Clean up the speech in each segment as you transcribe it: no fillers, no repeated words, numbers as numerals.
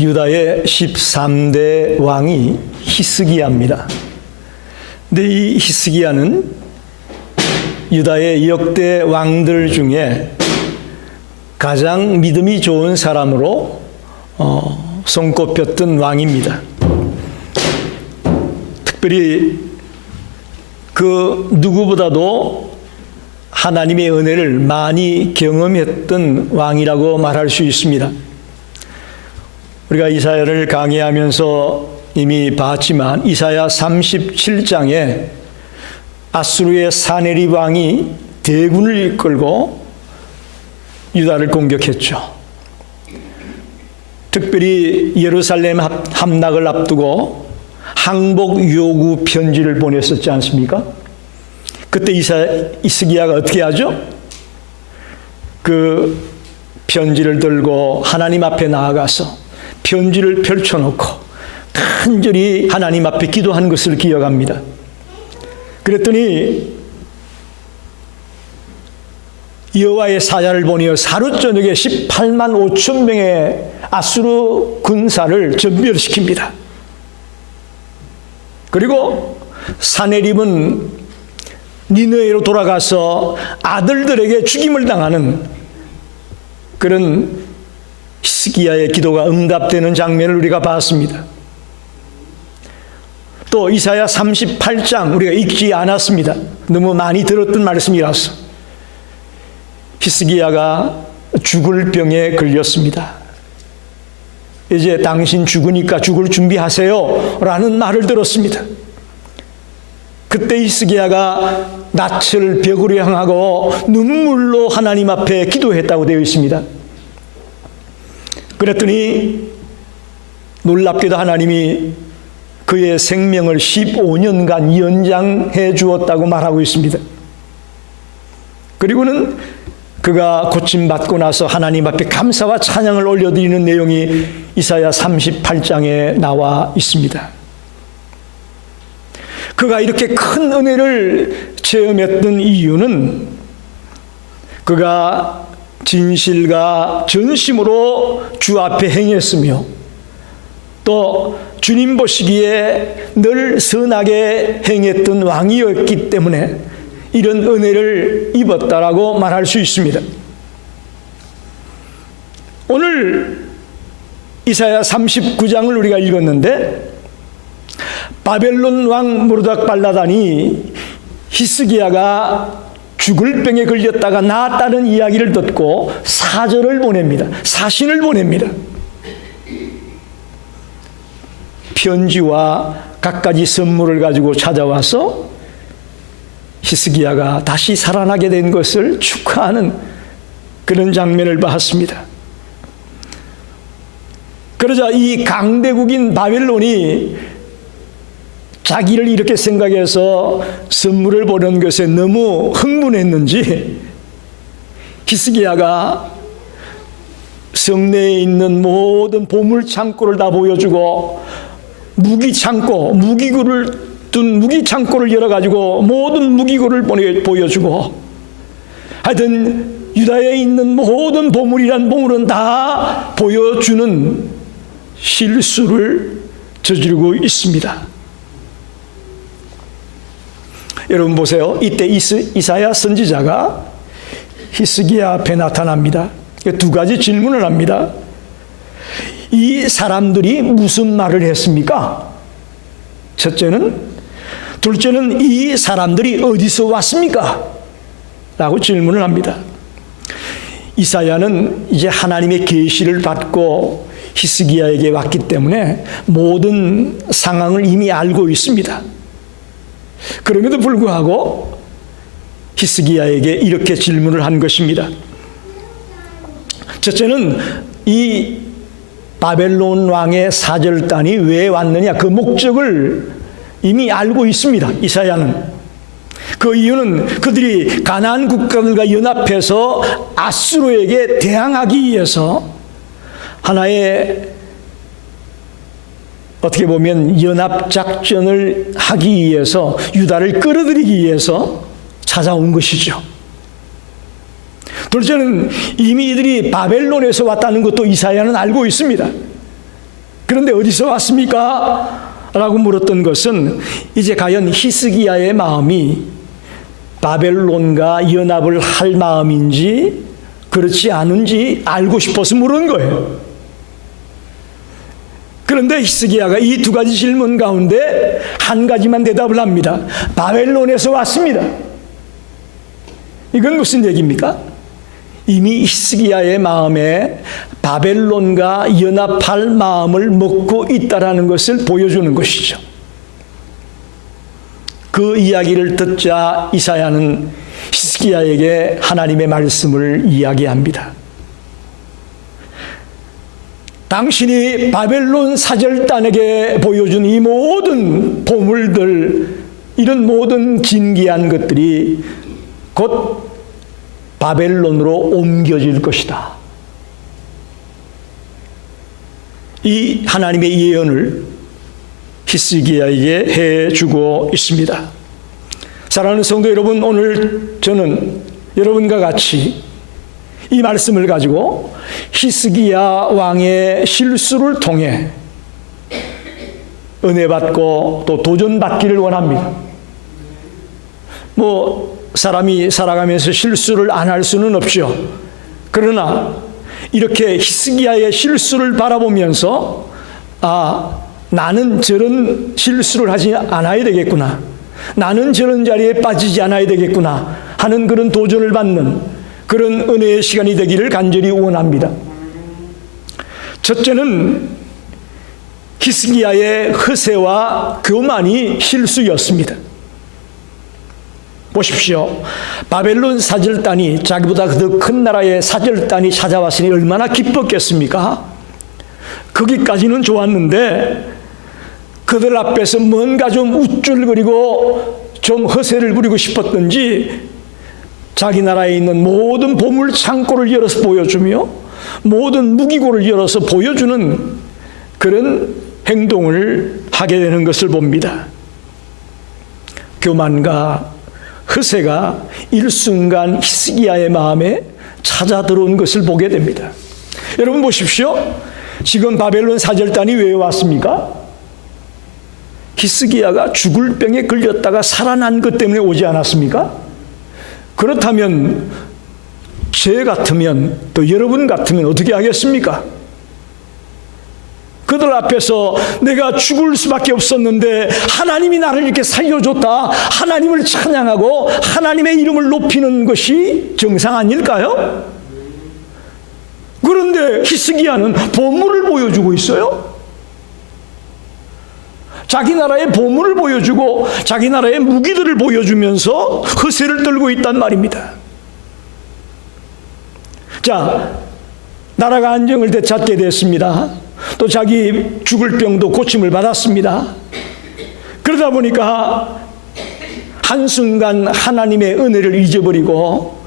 유다의 13대 왕이 히스기야입니다. 근데 이 히스기야는 유다의 역대 왕들 중에 가장 믿음이 좋은 사람으로 손꼽혔던 왕입니다. 특별히 그 누구보다도 하나님의 은혜를 많이 경험했던 왕이라고 말할 수 있습니다. 우리가 이사야를 강의하면서 이미 봤지만 이사야 37장에 아수르의 사네립 왕이 대군을 이끌고 유다를 공격했죠. 특별히 예루살렘 함락을 앞두고 항복 요구 편지를 보냈었지 않습니까? 그때 히스기야가 어떻게 하죠? 그 편지를 들고 하나님 앞에 나아가서 편지를 펼쳐놓고 간절히 하나님 앞에 기도한 것을 기억합니다. 그랬더니 여호와의 사자를 보내어 하루 저녁에 18만 5천 명의 아수르 군사를 전멸시킵니다. 그리고 사네립은 니느웨로 돌아가서 아들들에게 죽임을 당하는 그런 히스기야의 기도가 응답되는 장면을 우리가 봤습니다. 또 이사야 38장 우리가 읽지 않았습니다. 너무 많이 들었던 말씀이라서. 히스기야가 죽을 병에 걸렸습니다. 이제 당신 죽으니까 죽을 준비하세요 라는 말을 들었습니다. 그때 히스기야가 낯을 벽으로 향하고 눈물로 하나님 앞에 기도했다고 되어 있습니다. 그랬더니 놀랍게도 하나님이 그의 생명을 15년간 연장해 주었다고 말하고 있습니다. 그리고는 그가 고침받고 나서 하나님 앞에 감사와 찬양을 올려드리는 내용이 이사야 38장에 나와 있습니다. 그가 이렇게 큰 은혜를 체험했던 이유는 그가 진실과 전심으로 주 앞에 행했으며 또 주님 보시기에 늘 선하게 행했던 왕이었기 때문에 이런 은혜를 입었다라고 말할 수 있습니다. 오늘 이사야 39장을 우리가 읽었는데 바벨론 왕 무르닥발라단이 히스기야가 죽을 병에 걸렸다가 나았다는 이야기를 듣고 사절을 보냅니다. 사신을 보냅니다. 편지와 갖가지 선물을 가지고 찾아와서 히스기야가 다시 살아나게 된 것을 축하하는 그런 장면을 봤습니다. 그러자 이 강대국인 바벨론이 자기를 이렇게 생각해서 선물을 보낸 것에 너무 흥분했는지 히스기야가 성내에 있는 모든 보물 창고를 다 보여주고 무기 창고, 무기고를 둔 무기 창고를 열어가지고 모든 무기고를 보여주고 하여튼 유다에 있는 모든 보물이란 보물은 다 보여주는 실수를 저지르고 있습니다. 여러분 보세요. 이때 이사야 선지자가 히스기야 앞에 나타납니다. 두 가지 질문을 합니다. 이 사람들이 무슨 말을 했습니까? 첫째는, 둘째는 이 사람들이 어디서 왔습니까? 라고 질문을 합니다. 이사야는 이제 하나님의 계시를 받고 히스기야에게 왔기 때문에 모든 상황을 이미 알고 있습니다. 그럼에도 불구하고 히스기야에게 이렇게 질문을 한 것입니다. 첫째는 이 바벨론 왕의 사절단이 왜 왔느냐 그 목적을 이미 알고 있습니다. 이사야는. 그 이유는 그들이 가나안 국가들과 연합해서 아수르에게 대항하기 위해서 하나의 어떻게 보면 연합작전을 하기 위해서 유다를 끌어들이기 위해서 찾아온 것이죠. 둘째는 이미 이들이 바벨론에서 왔다는 것도 이사야는 알고 있습니다. 그런데 어디서 왔습니까? 라고 물었던 것은 이제 과연 히스기야의 마음이 바벨론과 연합을 할 마음인지 그렇지 않은지 알고 싶어서 물은 거예요. 그런데 히스기야가 이 두 가지 질문 가운데 한 가지만 대답을 합니다. 바벨론에서 왔습니다. 이건 무슨 얘기입니까? 이미 히스기야의 마음에 바벨론과 연합할 마음을 먹고 있다라는 것을 보여주는 것이죠. 그 이야기를 듣자 이사야는 히스기야에게 하나님의 말씀을 이야기합니다. 당신이 바벨론 사절단에게 보여준 이 모든 보물들, 이런 모든 진귀한 것들이 곧 바벨론으로 옮겨질 것이다. 이 하나님의 예언을 히스기야에게 해주고 있습니다. 사랑하는 성도 여러분, 오늘 저는 여러분과 같이 이 말씀을 가지고 히스기야 왕의 실수를 통해 은혜 받고 또 도전받기를 원합니다. 사람이 살아가면서 실수를 안 할 수는 없죠. 그러나 이렇게 히스기야의 실수를 바라보면서 나는 저런 실수를 하지 않아야 되겠구나, 나는 저런 자리에 빠지지 않아야 되겠구나 하는 그런 도전을 받는 그런 은혜의 시간이 되기를 간절히 원합니다. 첫째는 히스기야의 허세와 교만이 실수였습니다. 보십시오. 바벨론 사절단이, 자기보다 더 큰 나라의 사절단이 찾아왔으니 얼마나 기뻤겠습니까? 거기까지는 좋았는데 그들 앞에서 뭔가 좀 우쭐거리고 좀 허세를 부리고 싶었던지 자기 나라에 있는 모든 보물 창고를 열어서 보여주며 모든 무기고를 열어서 보여주는 그런 행동을 하게 되는 것을 봅니다. 교만과 허세가 일순간 히스기야의 마음에 찾아 들어온 것을 보게 됩니다. 여러분 보십시오. 지금 바벨론 사절단이 왜 왔습니까? 히스기야가 죽을 병에 걸렸다가 살아난 것 때문에 오지 않았습니까? 그렇다면 제 같으면, 또 여러분 같으면 어떻게 하겠습니까? 그들 앞에서 내가 죽을 수밖에 없었는데 하나님이 나를 이렇게 살려줬다, 하나님을 찬양하고 하나님의 이름을 높이는 것이 정상 아닐까요? 그런데 히스기야는 보물을 보여주고 있어요. 자기 나라의 보물을 보여주고 자기 나라의 무기들을 보여주면서 허세를 떨고 있단 말입니다. 자, 나라가 안정을 되찾게 됐습니다. 또 자기 죽을 병도 고침을 받았습니다. 그러다 보니까 한순간 하나님의 은혜를 잊어버리고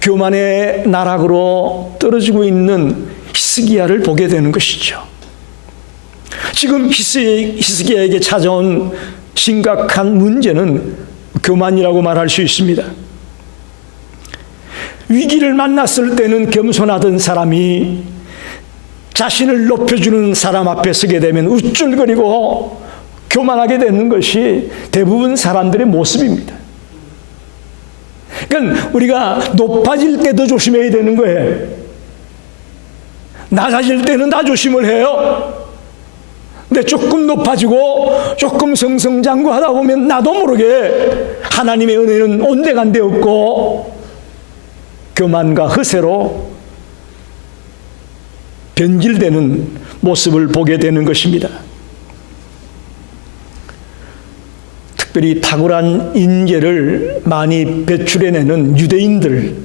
교만의 나락으로 떨어지고 있는 히스기야를 보게 되는 것이죠. 지금 히스기야에게 찾아온 심각한 문제는 교만이라고 말할 수 있습니다. 위기를 만났을 때는 겸손하던 사람이 자신을 높여주는 사람 앞에 서게 되면 우쭐거리고 교만하게 되는 것이 대부분 사람들의 모습입니다. 그러니까 우리가 높아질 때도 조심해야 되는 거예요. 낮아질 때는 다 조심을 해요. 근데 조금 높아지고 조금 승승장구하다 보면 나도 모르게 하나님의 은혜는 온데간데 없고 교만과 허세로 변질되는 모습을 보게 되는 것입니다. 특별히 탁월한 인재를 많이 배출해내는 유대인들,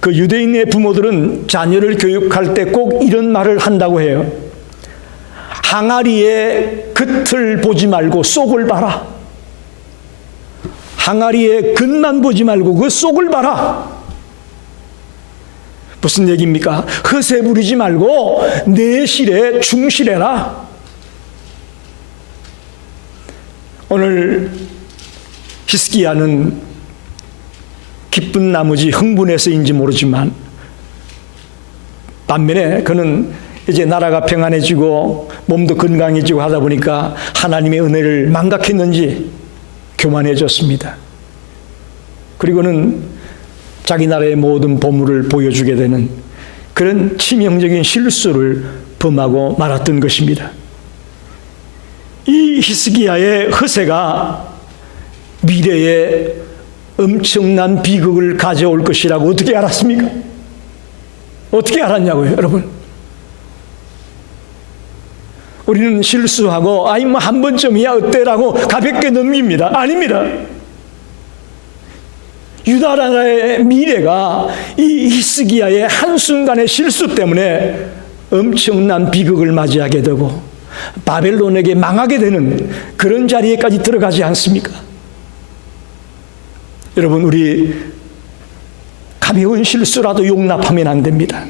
그 유대인의 부모들은 자녀를 교육할 때 꼭 이런 말을 한다고 해요. 항아리의 겉을 보지 말고 속을 봐라. 항아리의 겉만 보지 말고 그 속을 봐라. 무슨 얘기입니까? 허세 부리지 말고 내실에 충실해라. 오늘 히스기야는 기쁜 나머지 흥분해서인지 모르지만 반면에 그는 이제 나라가 평안해지고 몸도 건강해지고 하다 보니까 하나님의 은혜를 망각했는지 교만해졌습니다. 그리고는 자기 나라의 모든 보물을 보여주게 되는 그런 치명적인 실수를 범하고 말았던 것입니다. 이 히스기야의 허세가 미래에 엄청난 비극을 가져올 것이라고 어떻게 알았습니까? 어떻게 알았냐고요, 여러분? 우리는 실수하고 뭐 한 번쯤이야 어때라고 가볍게 넘깁니다. 아닙니다. 유다 나라의 미래가 이 히스기야의 한순간의 실수 때문에 엄청난 비극을 맞이하게 되고 바벨론에게 망하게 되는 그런 자리에까지 들어가지 않습니까? 여러분, 우리 가벼운 실수라도 용납하면 안 됩니다.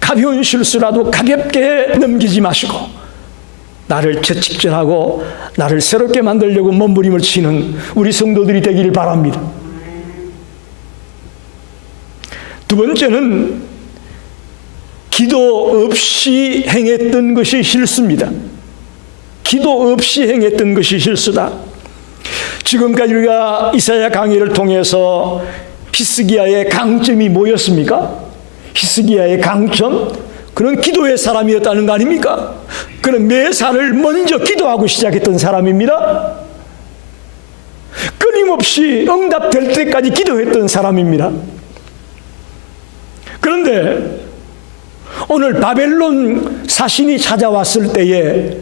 가벼운 실수라도 가볍게 넘기지 마시고 나를 채찍질하고 나를 새롭게 만들려고 몸부림을 치는 우리 성도들이 되기를 바랍니다. 두 번째는 기도 없이 행했던 것이 실수입니다. 기도 없이 행했던 것이 실수다. 지금까지 우리가 이사야 강의를 통해서 히스기야의 강점이 뭐였습니까? 히스기야의 강점? 그는 기도의 사람이었다는 거 아닙니까? 그는 매사를 먼저 기도하고 시작했던 사람입니다. 끊임없이 응답될 때까지 기도했던 사람입니다. 그런데 오늘 바벨론 사신이 찾아왔을 때에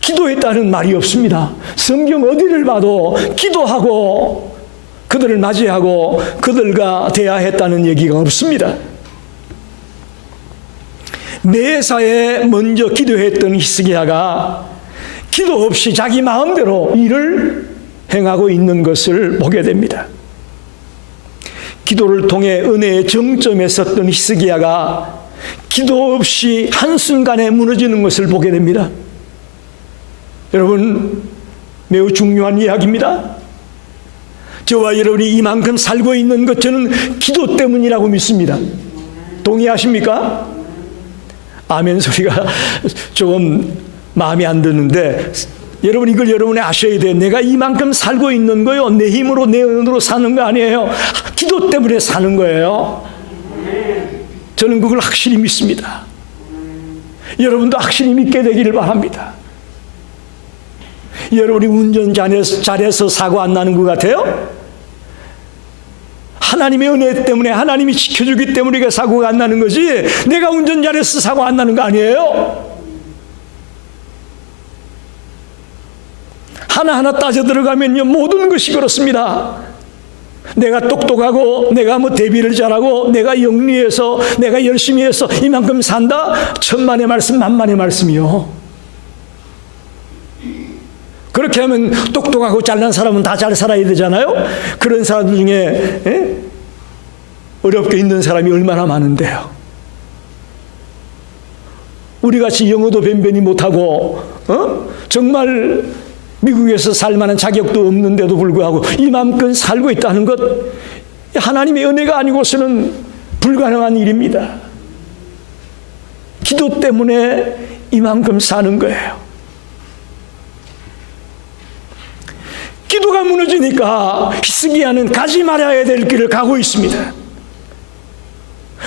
기도했다는 말이 없습니다. 성경 어디를 봐도 기도하고 그들을 맞이하고 그들과 대화했다는 얘기가 없습니다. 매사에 먼저 기도했던 히스기야가 기도 없이 자기 마음대로 일을 행하고 있는 것을 보게 됩니다. 기도를 통해 은혜의 정점에 섰던 히스기야가 기도 없이 한순간에 무너지는 것을 보게 됩니다. 여러분, 매우 중요한 이야기입니다. 저와 여러분이 이만큼 살고 있는 것 저는 기도 때문이라고 믿습니다. 동의하십니까? 아멘 소리가 조금 마음에 안 드는데 여러분, 이걸 여러분이 아셔야 돼요. 내가 이만큼 살고 있는 거요, 내 힘으로 내 은으로 사는 거 아니에요. 기도 때문에 사는 거예요. 저는 그걸 확실히 믿습니다. 여러분도 확실히 믿게 되기를 바랍니다. 여러분이 운전 잘해서 사고 안 나는 것 같아요? 하나님의 은혜 때문에, 하나님이 지켜주기 때문에 우리가 사고가 안 나는 거지, 내가 운전 잘해서 사고 안 나는 거 아니에요? 하나하나 따져 들어가면요, 모든 것이 그렇습니다. 내가 똑똑하고 내가 뭐 대비를 잘하고 내가 영리해서 내가 열심히 해서 이만큼 산다? 천만의 말씀 만만의 말씀이요. 그렇게 하면 똑똑하고 잘난 사람은 다 잘 살아야 되잖아요. 그런 사람들 중에 어렵게 있는 사람이 얼마나 많은데요. 우리같이 영어도 변변히 못하고 정말 미국에서 살 만한 자격도 없는데도 불구하고 이만큼 살고 있다는 것, 하나님의 은혜가 아니고서는 불가능한 일입니다. 기도 때문에 이만큼 사는 거예요. 기도가 무너지니까 히스기야는 가지 말아야 될 길을 가고 있습니다.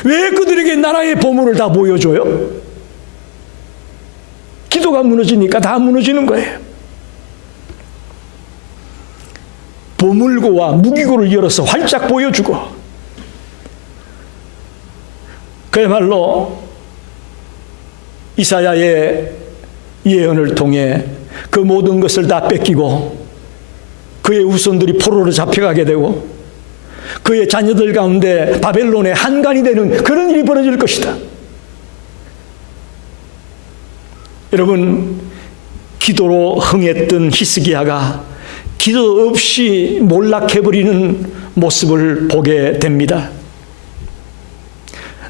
왜 그들에게 나라의 보물을 다 보여줘요? 기도가 무너지니까 다 무너지는 거예요. 보물고와 무기고를 열어서 활짝 보여주고, 그야말로 이사야의 예언을 통해 그 모든 것을 다 뺏기고 그의 후손들이 포로로 잡혀가게 되고 그의 자녀들 가운데 바벨론의 한간이 되는 그런 일이 벌어질 것이다. 여러분, 기도로 흥했던 히스기야가 기도 없이 몰락해버리는 모습을 보게 됩니다.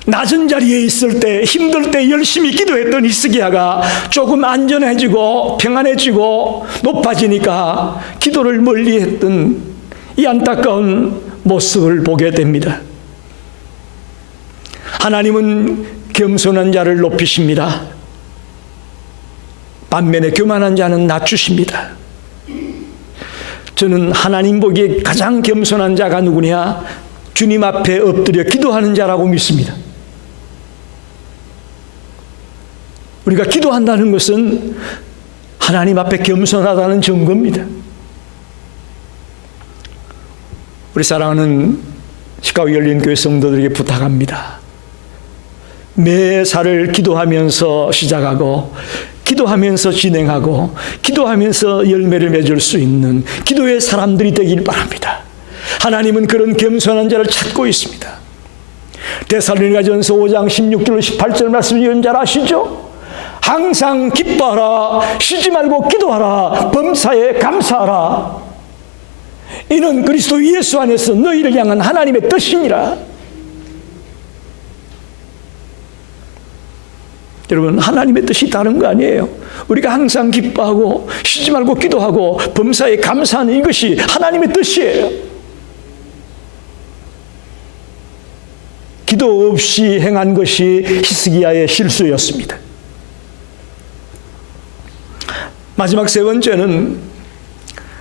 낮은 자리에 있을 때, 힘들 때 열심히 기도했던 히스기야가 조금 안전해지고 평안해지고 높아지니까 기도를 멀리했던 이 안타까운 모습을 보게 됩니다. 하나님은 겸손한 자를 높이십니다. 반면에 교만한 자는 낮추십니다. 저는 하나님 보기에 가장 겸손한 자가 누구냐? 주님 앞에 엎드려 기도하는 자라고 믿습니다. 우리가 기도한다는 것은 하나님 앞에 겸손하다는 증거입니다. 우리 사랑하는 시카고 열린교회 성도들에게 부탁합니다. 매사를 기도하면서 시작하고 기도하면서 진행하고 기도하면서 열매를 맺을 수 있는 기도의 사람들이 되길 바랍니다. 하나님은 그런 겸손한 자를 찾고 있습니다. 데살로니가전서 5장 16절 18절 말씀 이런 잘 아시죠? 항상 기뻐하라, 쉬지 말고 기도하라, 범사에 감사하라. 이는 그리스도 예수 안에서 너희를 향한 하나님의 뜻이니라. 여러분, 하나님의 뜻이 다른 거 아니에요. 우리가 항상 기뻐하고 쉬지 말고 기도하고 범사에 감사하는 이것이 하나님의 뜻이에요. 기도 없이 행한 것이 히스기야의 실수였습니다. 마지막 세 번째는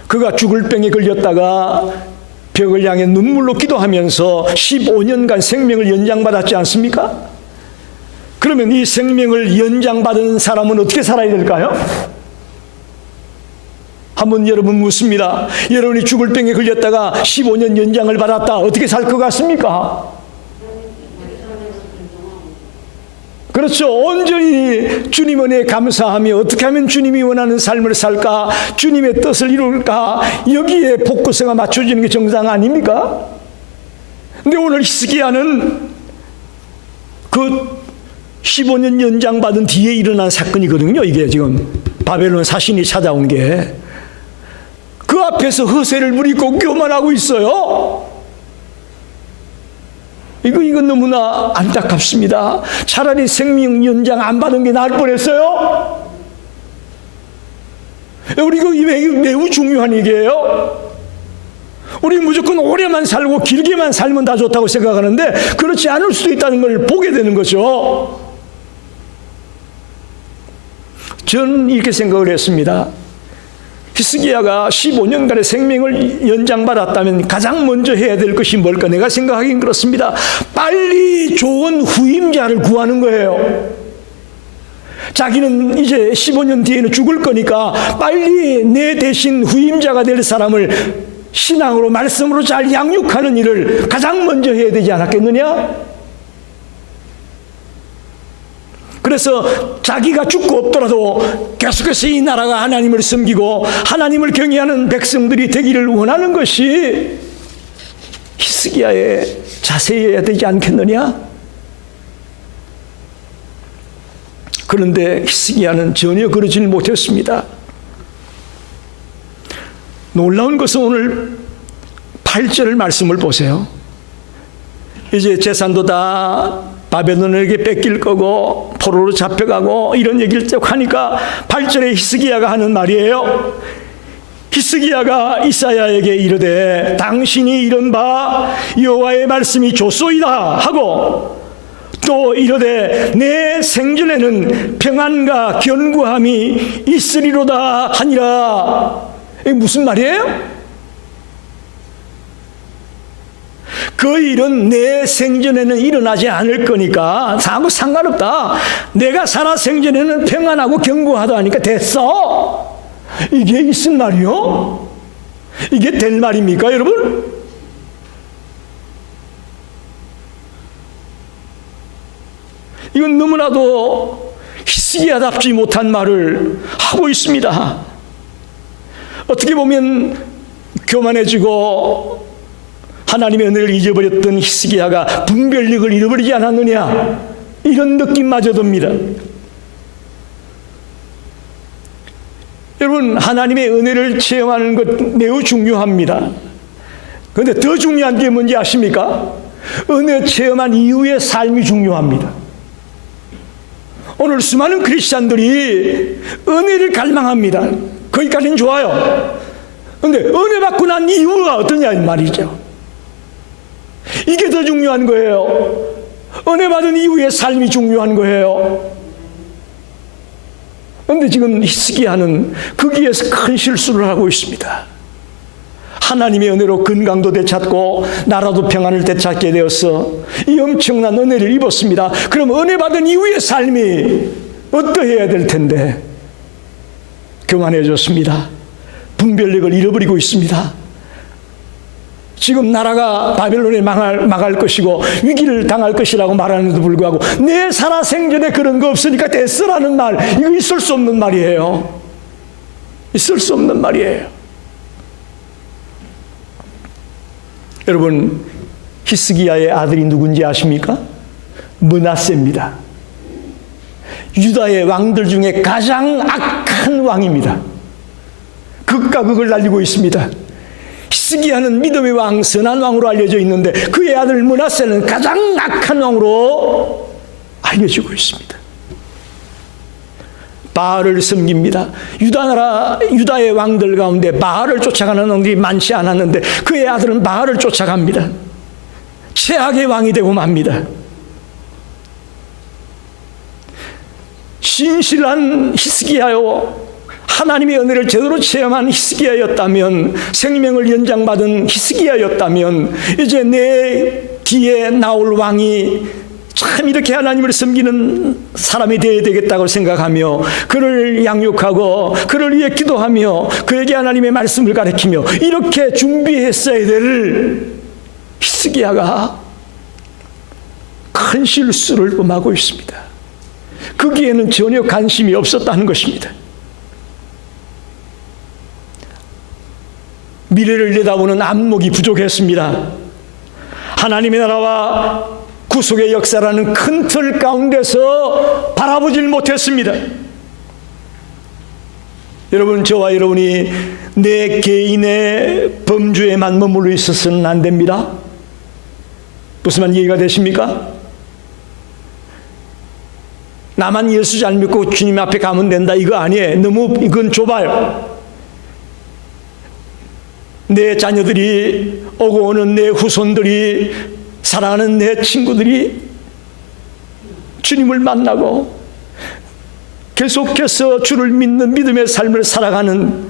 그가 죽을 병에 걸렸다가 벽을 향해 눈물로 기도하면서 15년간 생명을 연장받았지 않습니까? 그러면 이 생명을 연장받은 사람은 어떻게 살아야 될까요? 한번 여러분 묻습니다. 여러분이 죽을 병에 걸렸다가 15년 연장을 받았다. 어떻게 살 것 같습니까? 그렇죠. 온전히 주님 은혜에 감사하며 어떻게 하면 주님이 원하는 삶을 살까? 주님의 뜻을 이룰까? 여기에 포커스가 맞춰지는 게 정상 아닙니까? 근데 오늘 히스기야는 그 15년 연장받은 뒤에 일어난 사건이거든요. 이게 지금 바벨론 사신이 찾아온 게. 그 앞에서 허세를 부리고 교만하고 있어요. 이건 너무나 안타깝습니다. 차라리 생명 연장 안 받은 게 나을 뻔했어요. 우리 이거 매우 중요한 얘기예요. 우리 무조건 오래만 살고 길게만 살면 다 좋다고 생각하는데 그렇지 않을 수도 있다는 걸 보게 되는 거죠. 저는 이렇게 생각을 했습니다. 히스기야가 15년간의 생명을 연장받았다면 가장 먼저 해야 될 것이 뭘까? 내가 생각하기엔 그렇습니다. 빨리 좋은 후임자를 구하는 거예요. 자기는 이제 15년 뒤에는 죽을 거니까 빨리 내 대신 후임자가 될 사람을 신앙으로 말씀으로 잘 양육하는 일을 가장 먼저 해야 되지 않았겠느냐? 그래서 자기가 죽고 없더라도 계속해서 이 나라가 하나님을 섬기고 하나님을 경외하는 백성들이 되기를 원하는 것이 히스기야의 자세여야 되지 않겠느냐? 그런데 히스기야는 전혀 그러질 못했습니다. 놀라운 것은 오늘 8절 말씀을 보세요. 이제 재산도 다 바벨론에게 뺏길 거고 포로로 잡혀가고 이런 얘기를 쭉 하니까 8절에 히스기야가 하는 말이에요. 히스기야가 이사야에게 이르되 당신이 이른 바 여호와의 말씀이 좋소이다 하고 또 이르되 내 생전에는 평안과 견고함이 있으리로다 하니라. 이게 무슨 말이에요? 그 일은 내 생전에는 일어나지 않을 거니까 아무 상관없다. 내가 살아 생전에는 평안하고 견고하다 하니까 됐어. 이게 있은 말이요? 이게 될 말입니까, 여러분? 이건 너무나도 히스기야답지 못한 말을 하고 있습니다. 어떻게 보면 교만해지고 하나님의 은혜를 잊어버렸던 히스기야가 분별력을 잃어버리지 않았느냐, 이런 느낌마저 듭니다. 여러분, 하나님의 은혜를 체험하는 것 매우 중요합니다. 그런데 더 중요한 게 뭔지 아십니까? 은혜 체험한 이후의 삶이 중요합니다. 오늘 수많은 크리스찬들이 은혜를 갈망합니다. 거기까지는 좋아요. 그런데 은혜 받고 난 이후가 어떠냐 이 말이죠. 이게 더 중요한 거예요. 은혜 받은 이후의 삶이 중요한 거예요. 그런데 지금 히스기야는 거기에서 큰 실수를 하고 있습니다. 하나님의 은혜로 건강도 되찾고 나라도 평안을 되찾게 되어서 이 엄청난 은혜를 입었습니다. 그럼 은혜 받은 이후의 삶이 어떠해야 될 텐데 교만해졌습니다. 분별력을 잃어버리고 있습니다. 지금 나라가 바벨론에 망할 것이고 위기를 당할 것이라고 말하는데도 불구하고 내 살아생전에 그런 거 없으니까 됐어라는 말, 이거 있을 수 없는 말이에요. 있을 수 없는 말이에요. 여러분, 히스기야의 아들이 누군지 아십니까? 므낫세입니다. 유다의 왕들 중에 가장 악한 왕입니다. 극과 극을 날리고 있습니다. 히스기야는 믿음의 왕, 선한 왕으로 알려져 있는데 그의 아들 므낫세는 가장 악한 왕으로 알려지고 있습니다. 바알을 섬깁니다. 유다의 왕들 가운데 바알을 쫓아가는 왕들이 많지 않았는데 그의 아들은 바알을 쫓아갑니다. 최악의 왕이 되고 맙니다. 신실한 히스기야요, 하나님의 은혜를 제대로 체험한 히스기야였다면, 생명을 연장받은 히스기야였다면 이제 내 뒤에 나올 왕이 참 이렇게 하나님을 섬기는 사람이 되어야 되겠다고 생각하며 그를 양육하고 그를 위해 기도하며 그에게 하나님의 말씀을 가르치며 이렇게 준비했어야 될 히스기야가 큰 실수를 범하고 있습니다. 거기에는 전혀 관심이 없었다는 것입니다. 미래를 내다보는 안목이 부족했습니다. 하나님의 나라와 구속의 역사라는 큰 틀 가운데서 바라보질 못했습니다. 여러분, 저와 여러분이 내 개인의 범주에만 머물러 있어서는 안 됩니다. 무슨 말 이해가 되십니까? 나만 예수 잘 믿고 주님 앞에 가면 된다, 이거 아니에요. 너무 이건 좁아요. 내 자녀들이, 오고 오는 내 후손들이, 사랑하는 내 친구들이 주님을 만나고 계속해서 주를 믿는 믿음의 삶을 살아가는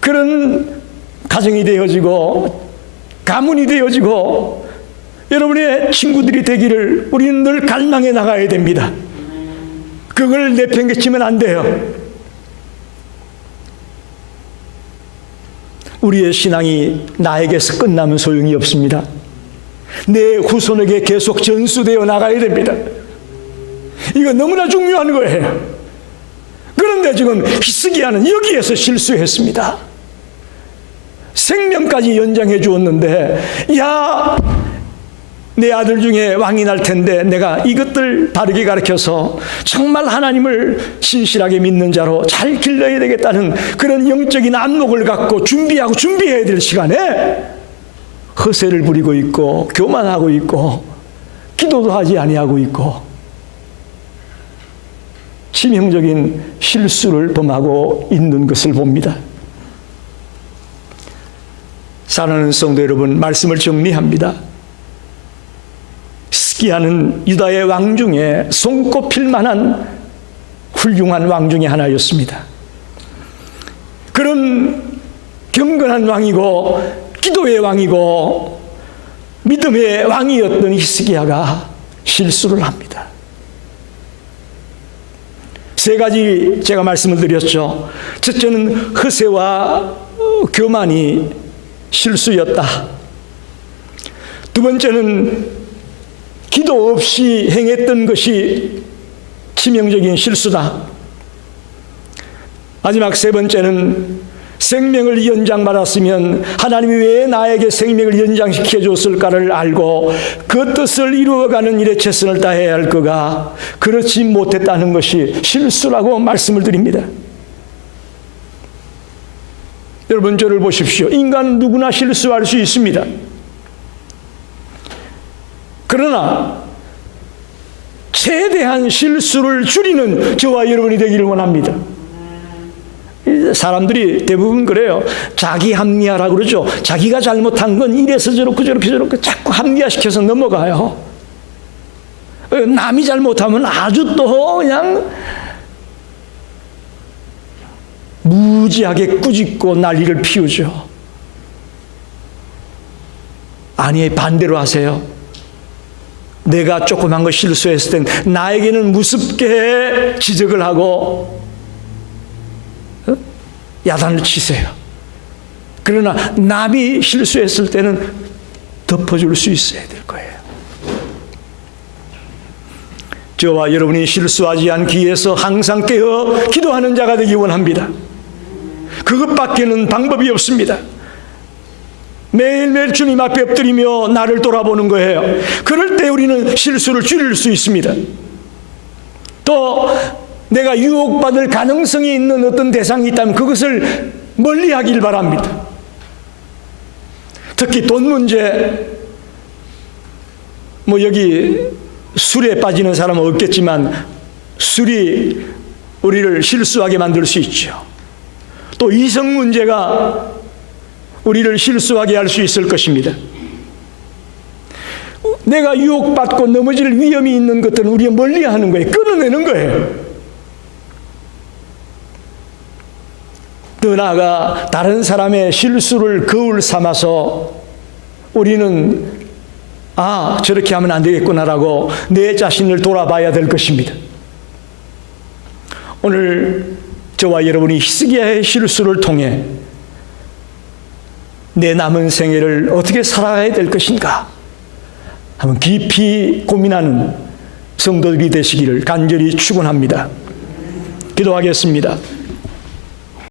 그런 가정이 되어지고 가문이 되어지고 여러분의 친구들이 되기를 우리는 늘 갈망해 나가야 됩니다. 그걸 내팽개치면 안 돼요. 우리의 신앙이 나에게서 끝나면 소용이 없습니다. 내 후손에게 계속 전수되어 나가야 됩니다. 이거 너무나 중요한 거예요. 그런데 지금 히스기야는 여기에서 실수했습니다. 생명까지 연장해 주었는데, 야, 내 아들 중에 왕이 날 텐데 내가 이것들 바르게 가르쳐서 정말 하나님을 신실하게 믿는 자로 잘 길러야 되겠다는 그런 영적인 안목을 갖고 준비해야 될 시간에 허세를 부리고 있고 교만하고 있고 기도도 하지 아니하고 있고 치명적인 실수를 범하고 있는 것을 봅니다. 사랑하는 성도 여러분, 말씀을 정리합니다. 히스기야는 유다의 왕 중에 손꼽힐 만한 훌륭한 왕 중에 하나였습니다. 그런 경건한 왕이고 기도의 왕이고 믿음의 왕이었던 히스기야가 실수를 합니다. 세 가지 제가 말씀을 드렸죠. 첫째는 허세와 교만이 실수였다. 두 번째는 기도 없이 행했던 것이 치명적인 실수다. 마지막 세 번째는 생명을 연장받았으면 하나님이 왜 나에게 생명을 연장시켜 줬을까를 알고 그 뜻을 이루어가는 일에 최선을 다해야 할 거가 그렇지 못했다는 것이 실수라고 말씀을 드립니다. 여러분, 저를 보십시오. 인간은 누구나 실수할 수 있습니다. 그러나 최대한 실수를 줄이는 저와 여러분이 되기를 원합니다. 사람들이 대부분 그래요. 자기 합리화라고 그러죠. 자기가 잘못한 건 이래서 저렇고 저렇게 자꾸 합리화시켜서 넘어가요. 남이 잘못하면 아주 또 그냥 무지하게 꾸짖고 난리를 피우죠. 아니, 반대로 하세요. 내가 조그만 거 실수했을 땐 나에게는 무섭게 지적을 하고 야단을 치세요. 그러나 남이 실수했을 때는 덮어줄 수 있어야 될 거예요. 저와 여러분이 실수하지 않기 위해서 항상 깨어 기도하는 자가 되기 원합니다. 그것밖에는 방법이 없습니다. 매일매일 주님 앞에 엎드리며 나를 돌아보는 거예요. 그럴 때 우리는 실수를 줄일 수 있습니다. 또 내가 유혹받을 가능성이 있는 어떤 대상이 있다면 그것을 멀리하길 바랍니다. 특히 돈 문제, 여기 술에 빠지는 사람은 없겠지만 술이 우리를 실수하게 만들 수 있죠. 또 이성 문제가 우리를 실수하게 할 수 있을 것입니다. 내가 유혹받고 넘어질 위험이 있는 것들은 우리가 멀리하는 거예요. 끊어내는 거예요. 더 나아가 다른 사람의 실수를 거울 삼아서 우리는 저렇게 하면 안 되겠구나라고 내 자신을 돌아봐야 될 것입니다. 오늘 저와 여러분이 히스기야의 실수를 통해 내 남은 생애를 어떻게 살아가야 될 것인가 한번 깊이 고민하는 성도들이 되시기를 간절히 축원합니다. 기도하겠습니다.